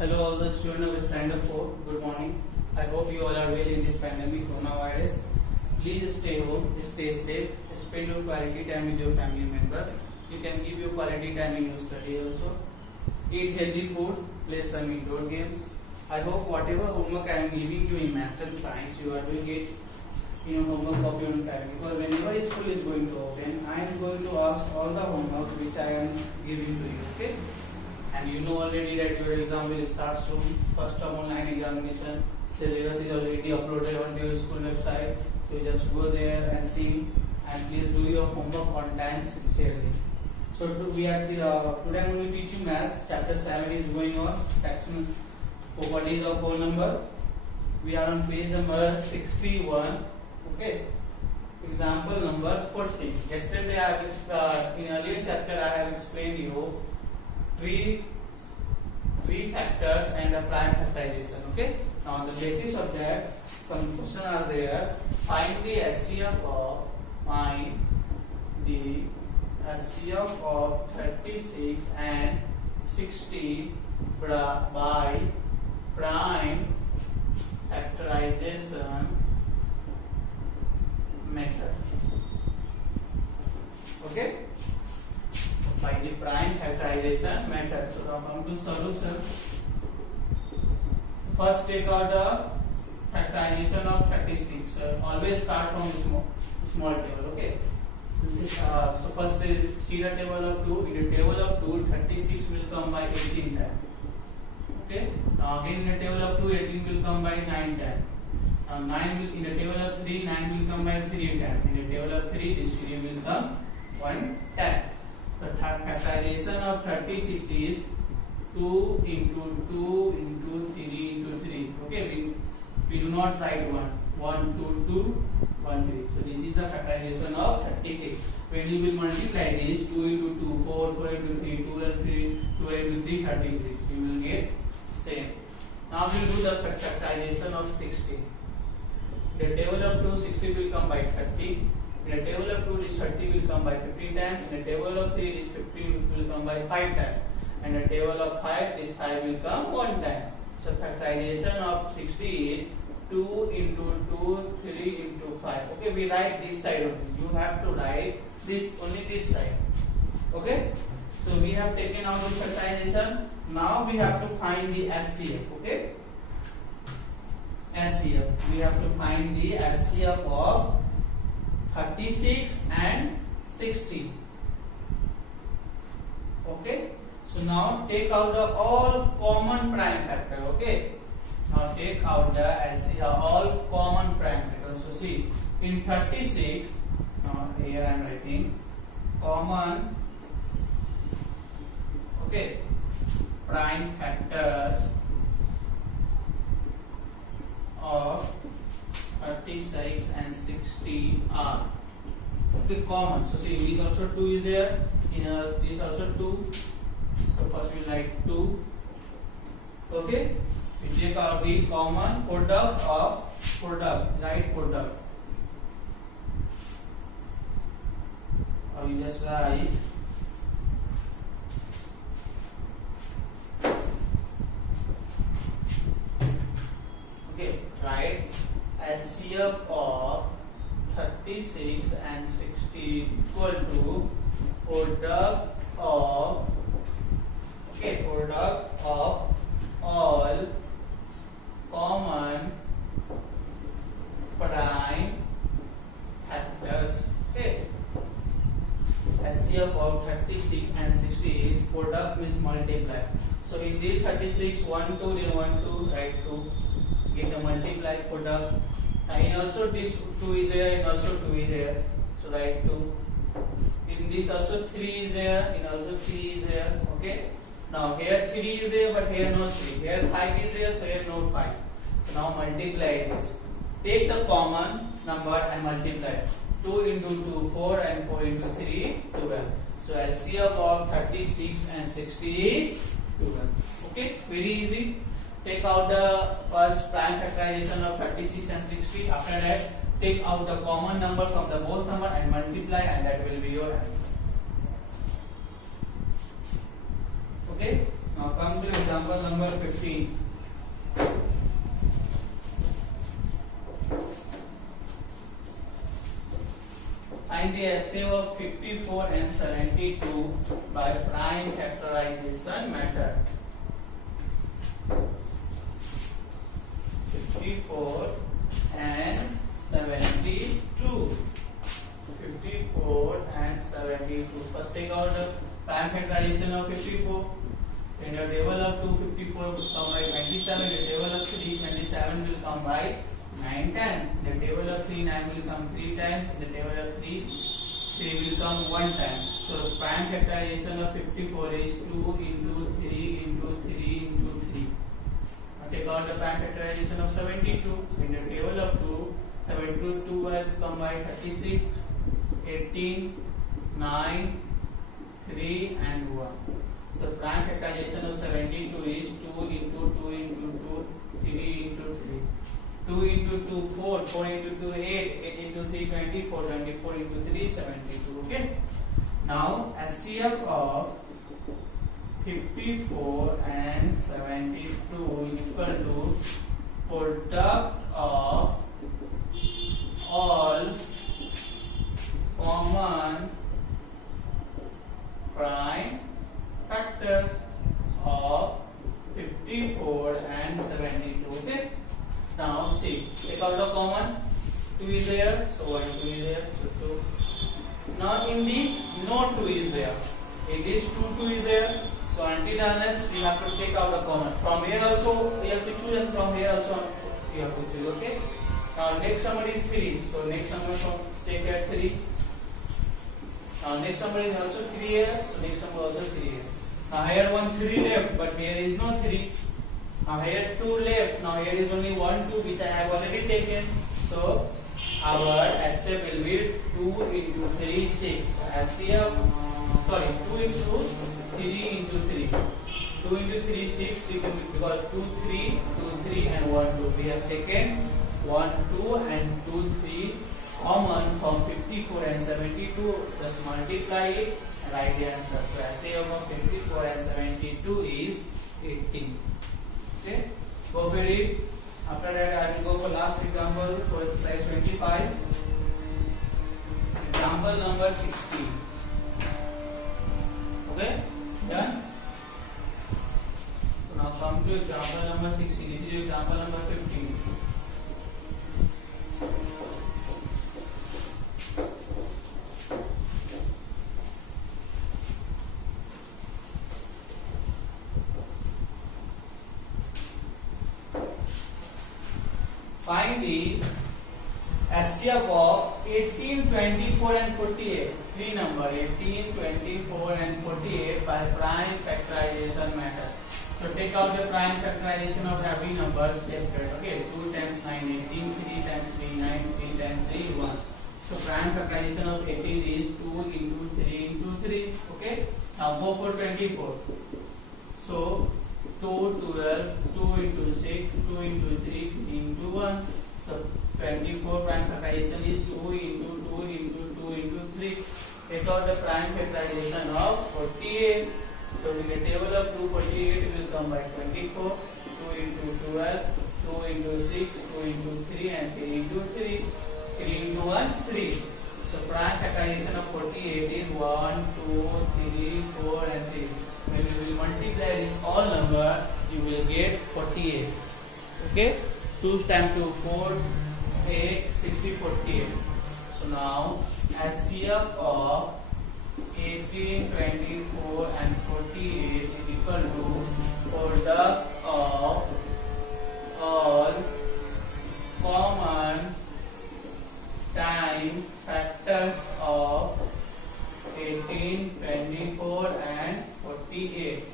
Hello, all the students of Standard 4. Good morning. I hope you all are well in this pandemic coronavirus. Please stay home, stay safe, spend your quality time with your family member. You can give your quality time in your study also. Eat healthy food, play some indoor games. I hope whatever homework I am giving you in maths and science, you are doing it in your homework copy on time. Because whenever school is going to open, I am going to ask all the homework which I am giving to you. Okay? And you know already that your exam will start soon. First term online examination syllabus is already uploaded on your school website. So you just go there and see, and please do your homework on time sincerely. So today I'm going to teach you maths. Chapter 7 is going on. Taxonomy properties of whole number. We are on page number 61. Okay. Example number 14. Yesterday I have in earlier chapter I have explained you three factors and a prime factorization. Okay. Now on the basis of that, some questions are there. Find the HCF of 36 and 60 by prime factorization method. Okay. By the prime factorization method. So now come to solution. So first take out the factorization of 36. So always start from small table. Okay. So first see the table of 2. In the table of 2, 36 will come by 18 times. Okay. Now again in the table of 2, 18 will come by 9 times. Now 9 will in the table of 3, 9 will come by 3 times. In the table of 3, this 3 will come 1 time. So factorization of 36 is 2 into 2 into 3 into 3. Okay, we do not write 1. 1, 2, 2, 1, 3. So this is the factorization of 36. When you will multiply this 2 into 2, 4, 4 into 3, 2 and 3, 2 into 3, 36. You will get same. Now we will do the factorization of 60. In the table of 2, 60 will come by 30. In the table of 2, this 30 will come by 15 times. In the table of 3, this 15 will come by 5 times. In the table of 5, this 5 will come 1 time. So factorization of 60 is 2 into 2, 3 into 5. Okay, we write this side only. You have to write only this side. Okay. So we have taken out the factorization. Now we have to find the HCF. Okay. HCF. We have to find the HCF of 36 and 60. Okay. So now take out the all common prime factor. Okay. Now take out the HCF all common prime factors. So see in 36. Now here I am writing common. Okay. Prime factors of 36 and 60 are okay, common. So see, this also 2 is there. In this also 2. So first we write 2. Okay. We take out the common product of product. Write product. Or you just write okay. Write HCF of 36 and 60 equal to product of all common prime factors. Okay. HCF of 36 and 60 is product means multiply. So in this 36 1 2 then 1 2 write 2. Get the multiply product. And also this 2 is there, and also 2 is there. So write 2. In this also 3 is there, and also 3 is there. Okay. Now here 3 is there, but here no 3. Here 5 is there, so here no 5. So now multiply this. Take the common number and multiply. 2 into 2 4 and 4 into 3 12. So HCF of 36 and 60 is 12. Okay. Very easy. Take out the first prime factorization of 36 and 60. After that, take out the common number from the both number and multiply, and that will be your answer. Okay. Now come to example number 15. 16. Find the HCF of 54 and 72 by prime factorization method. 54 and 72. 54 and 72. First take out the prime factorization of 54. In the table of 2, 54 will come by 27. The table of 3, 27 will come by 9 times. The table of 3, 9 will come 3 times. The table of 3, 3 will come 1 time. So prime factorization of 54 is 2 into 3 into 3 into 3. Now take out the prime factorization of 72. In the table of 2, 72 will come by 36, 18, 9, 3 and 1. So prime factorization of 72 is 2 into 2 into 2, 3 into 3. 2 into 2, 4, 4 into 2, 8, 8 into 3, 24, 24 into 3, 72. Okay. Now HCF of 54 and 72 is equal to product of all common prime factors of 54 and 72. Okay. Now see, take out the common. 2 is there, so 1, 2 is there, so 2. Now in this, no 2 is there. In this 2 is there. So until unless we have to take out the common. From here also we have to choose, and from here also we have to choose. Okay. Now next number is 3. So next number from take here 3. Now next number is also 3 here. So next number also 3 here. Now here 1 3 left, but here is no 3. Now here 2 left. Now here is only 1 2 which I have already taken. So our HCF will be 2 into 3 6. HCF, sorry, 2 into 3 into 3. 2 into 3 6 because 2 3 2 3 and 1 2. We have taken 1 2 and 2 3 common from 54 and 72. Just multiply it and write the answer. So HCF of 54 and 72 is 18. Okay, go for it. After that, I will go for last example for exercise 25. Example number 16. Okay, done. So now come to example number 16. This is example number 15. Find the HCF of 18, 24 and 48. Three number 18, 24 and 48 by prime factorization method. So take out the prime factorization of every number separate. Okay, 2 times 9, 18, 3 times 3, 9, 3 times 3, 1. So prime factorization of 18 is 2 into 3 into 3. Okay, now go for 24. So 2, 12, 2 into 6, 2 into 3, 3 into 1. So 24 prime factorization is 2 into 2 into 2 into 3. Take out the prime factorization of 48. So in the table of 2, 48 will come by 24. 2 into 12, 2 into 6, 2 into 3 and 3 into 3. 3 into 1, 3. So prime factorization of 48 is 1, 2, 3, 4 and 3. When you will multiply this all number, you will get 48. Okay? 2 times 2, 4, 8, 60, 48. So now, HCF of 18, 24 and 48 is equal to product of all common time factors of 18, 24 and 48.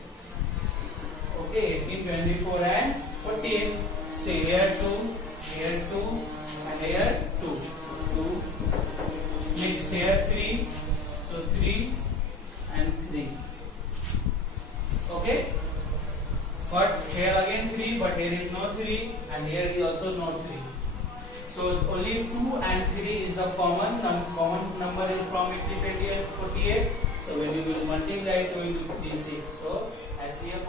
Okay, 18, 24 and 48. So here 2, and here 2. 2. Next here 3. So 3 and 3. Okay. But here again 3, but here is no 3, and here is also no 3. So only 2 and 3 is the common number is from 18, 20 and 48. So when you will multiply 2 into 3, 6. So HCF